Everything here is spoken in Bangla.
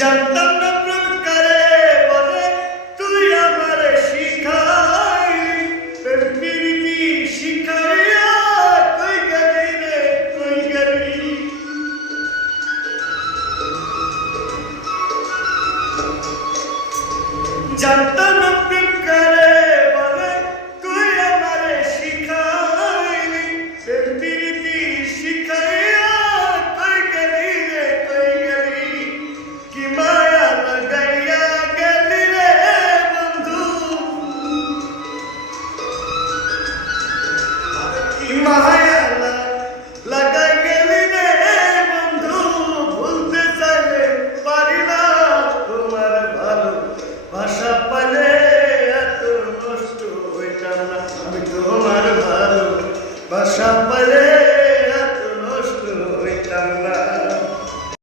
জানতাম না প্রেম করে বলে তুই আমারে শিখাইলি প্রেম প্রীতি শিখাইয়া কই গেলি রে কই গেলি জানতাম না